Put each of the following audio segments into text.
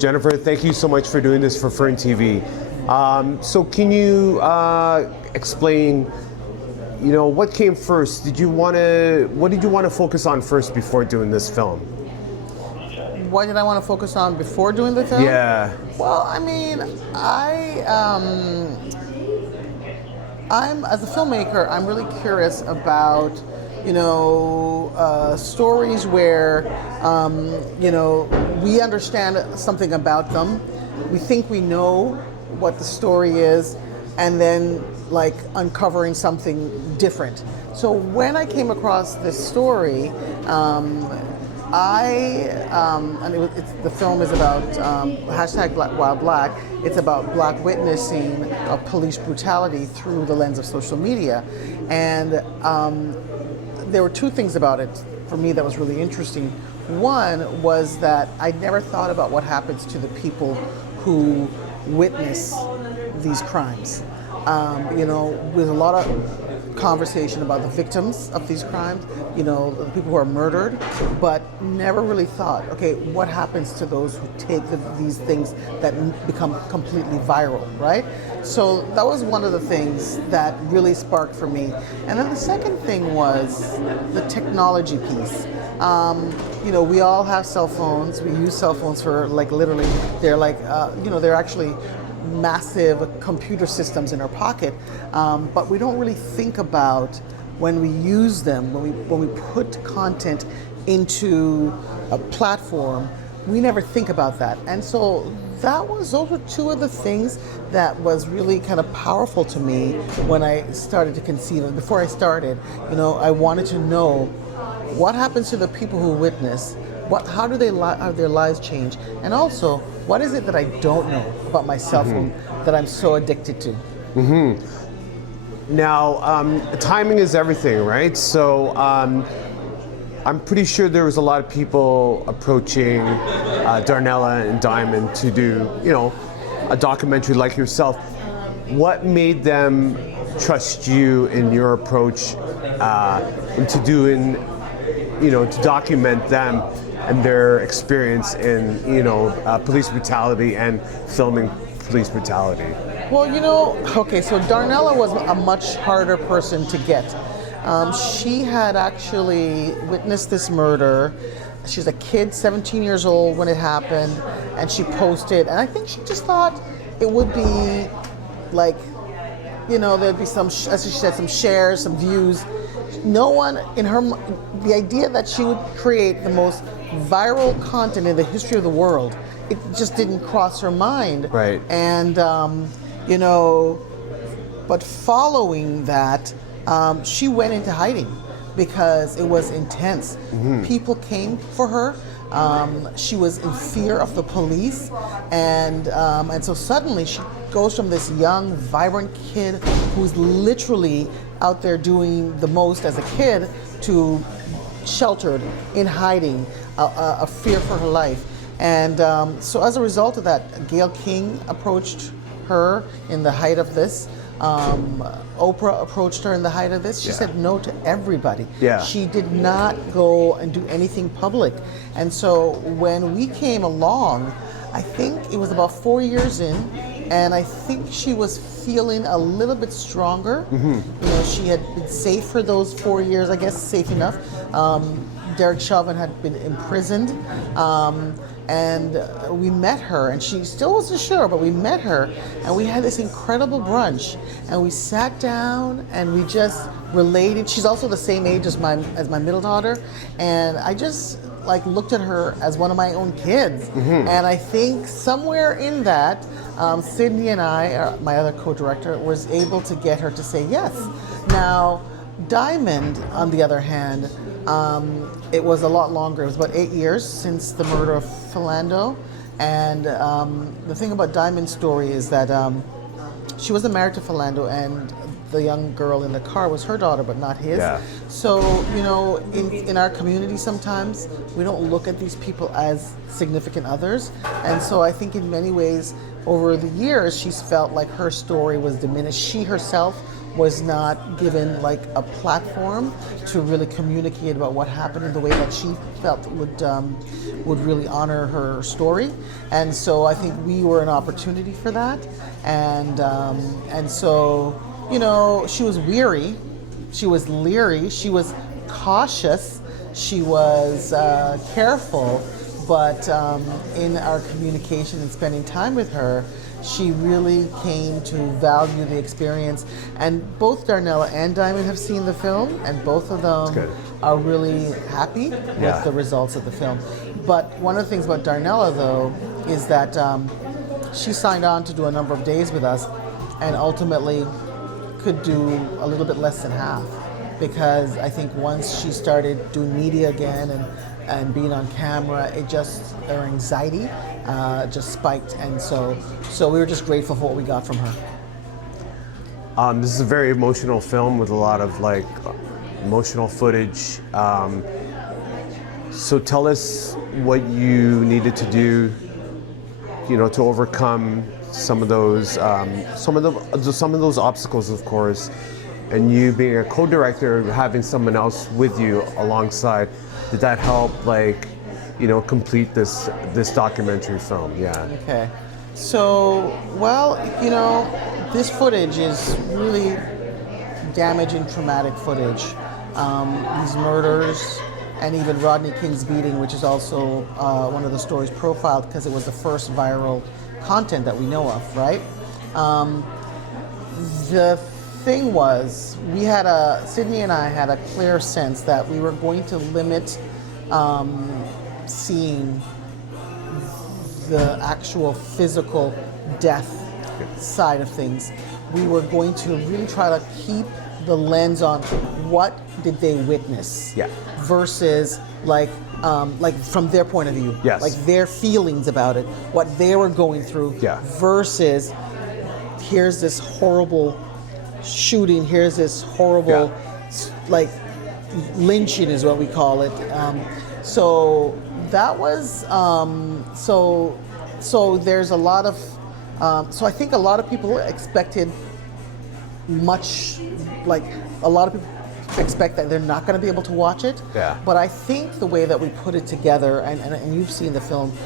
Jennifer, thank you so much for doing this for FERNTV. So can you explain, what came first? What did you want to focus on first before doing this film? What did I want to focus on before doing the film? Yeah. Well, I mean, I'm as a filmmaker, I'm really curious about, stories where, we understand something about them. We think we know what the story is, and then like uncovering something different. So when I came across this story, the film is about hashtag Black While Black. It's about Black witnessing of police brutality through the lens of social media, and there were two things about it for me that was really interesting. One was that I'd never thought about what happens to the people who witness these crimes. With a lot of conversation about the victims of these crimes, the people who are murdered, but never really thought, okay, what happens to those who take these things that become completely viral, right? So that was one of the things that really sparked for me. And then the second thing was the technology piece. We all have cell phones. We use cell phones for literally, they're they're actually massive computer systems in our pocket, but we don't really think about when we use them, when we put content into a platform, we never think about that. And so those were two of the things that was really kind of powerful to me when I started to conceive it. Before I started, I wanted to know what happens to the people who witness. How do their lives change? And also, what is it that I don't know about myself that I'm so addicted to? Now, timing is everything, right? So I'm pretty sure there was a lot of people approaching Darnella and Diamond to do, a documentary like yourself. What made them trust you in your approach into doing, to document them and their experience in, police brutality and filming police brutality? Well, okay, so Darnella was a much harder person to get. She had actually witnessed this murder. She was a kid, 17 years old when it happened, and she posted, and I think she just thought it would be like, there'd be some, as she said, some shares, some views. No one in the idea that she would create the most viral content in the history of the world, it just didn't cross her mind. Right. And, but following that, she went into hiding because it was intense. People came for her. She was in fear of the police, and so suddenly she goes from this young, vibrant kid who's literally out there doing the most as a kid to sheltered, in hiding, a fear for her life. And so as a result of that, Gayle King approached her in the height of this. Oprah approached her in the height of this. She said no to everybody. Yeah. She did not go and do anything public. And so when we came along, I think it was about 4 years in, and I think she was feeling a little bit stronger. She had been safe for those 4 years, I guess safe enough. Derek Chauvin had been imprisoned. And we met her, and she still wasn't sure, but we met her, and we had this incredible brunch, and we sat down and we just related. She's also the same age as my middle daughter, and I just looked at her as one of my own kids. And I think somewhere in that, Sydney and I, my other co-director, was able to get her to say yes. Now, Diamond, on the other hand, it was a lot longer. It was about 8 years since the murder of Philando. And the thing about Diamond's story is that she wasn't married to Philando, and the young girl in the car was her daughter, but not his. Yeah. So, in our community sometimes, we don't look at these people as significant others. And so I think in many ways, over the years, she's felt like her story was diminished. She herself was not given like a platform to really communicate about what happened in the way that she felt would really honor her story. And so I think we were an opportunity for that. And so, you know, she was weary, she was leery, she was cautious, she was careful, but in our communication and spending time with her, she really came to value the experience. And both Darnella and Diamond have seen the film, and both of them are really happy with the results of the film. But one of the things about Darnella, though, is that she signed on to do a number of days with us, and ultimately could do a little bit less than half, because I think once she started doing media again and being on camera, her anxiety just spiked, and so we were just grateful for what we got from her. This is a very emotional film with a lot of like emotional footage. So tell us what you needed to do, you know, to overcome some of those obstacles, of course. And you being a co-director, having someone else with you alongside, did that help, like, you know, complete this documentary film? Yeah. Okay. So, well, you know, this footage is really damaging, traumatic footage. These murders, and even Rodney King's beating, which is also one of the stories profiled because it was the first viral content that we know of, right? The thing was, Sydney and I had a clear sense that we were going to limit seeing the actual physical death side of things. We were going to really try to keep the lens on what did they witness, versus like from their point of view, like their feelings about it, what they were going through, versus here's this horrible shooting, here's this horrible like lynching is what we call it. So that was so there's a lot of so I think a lot of people expected much, like a lot of people expect that they're not going to be able to watch it. But I think the way that we put it together, and you've seen the film,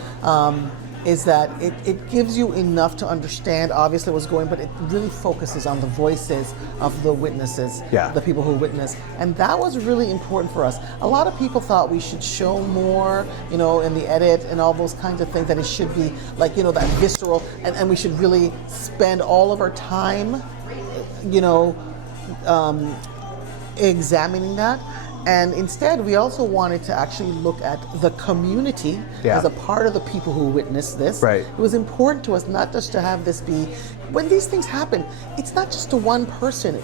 is that it gives you enough to understand obviously what's going, but it really focuses on the voices of the witnesses, the people who witnessed. And that was really important for us. A lot of people thought we should show more, you know, in the edit and all those kinds of things, that it should be like, you know, that visceral, and we should really spend all of our time, you know, examining that. And instead, we also wanted to actually look at the community as a part of the people who witnessed this. It was important to us not just to have this be, when these things happen, it's not just to one person.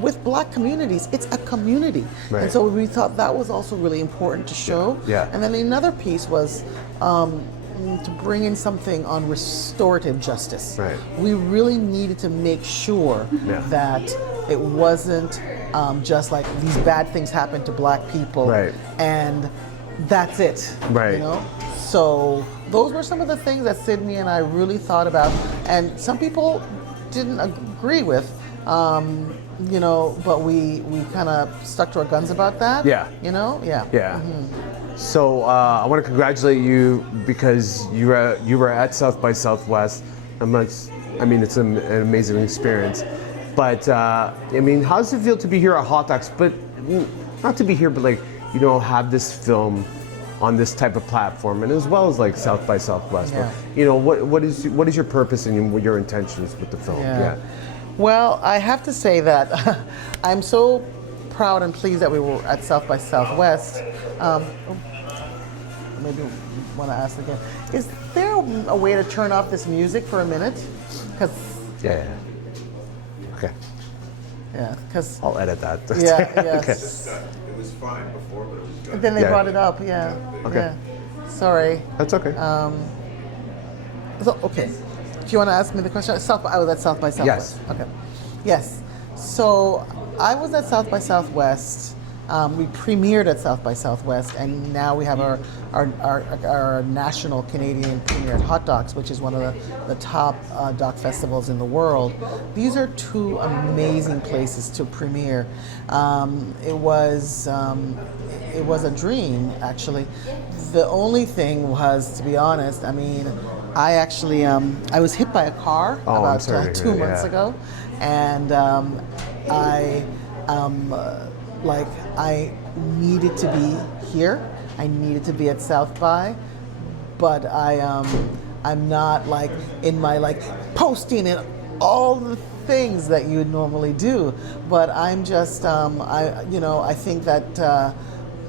With Black communities, it's a community. And so we thought that was also really important to show. And then another piece was to bring in something on restorative justice. We really needed to make sure that it wasn't just like these bad things happen to Black people and that's it. You know? So those were some of the things that Sydney and I really thought about, and some people didn't agree with, you know, but we kind of stuck to our guns about that. You know? So I want to congratulate you because you were at South by Southwest. I mean, it's an amazing experience. But I mean, how does it feel to be here at Hot Docs? But not to be here, but like, you know, have this film on this type of platform, and as well as like South by Southwest. You know, what is your purpose and what your intentions with the film? Well, I have to say that I'm so proud and pleased that we were at South by Southwest. Maybe want to ask again. Is there a way to turn off this music for a minute? Because okay. Because I'll edit that. Okay. It was fine before, but it was good. Then they brought it up. Okay. Sorry. That's okay. So okay. Do you want to ask me the question? I was at South by Southwest. Okay. Yes. So I was at South by Southwest We premiered at South by Southwest, and now we have our national Canadian premiere at Hot Docs, which is one of the top doc festivals in the world. These are two amazing places to premiere. It was a dream, actually. The only thing was, to be honest, I mean, I actually I was hit by a car about 2 months ago, and I needed to be here. I needed to be at South by, but I'm not like in my like posting and all the things that you would normally do. But I'm just I think that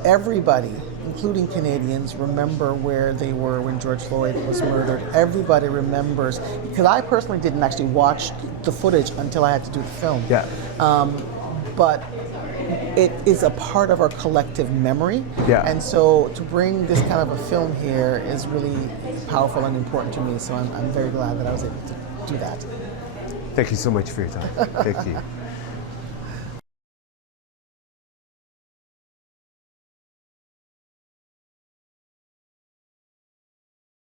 everybody, including Canadians, remember where they were when George Floyd was murdered. Everybody remembers, because I personally didn't actually watch the footage until I had to do the film. Yeah. But it is a part of our collective memory. Yeah. And so to bring this kind of a film here is really powerful and important to me. So I'm very glad that I was able to do that. Thank you so much for your time. Thank you.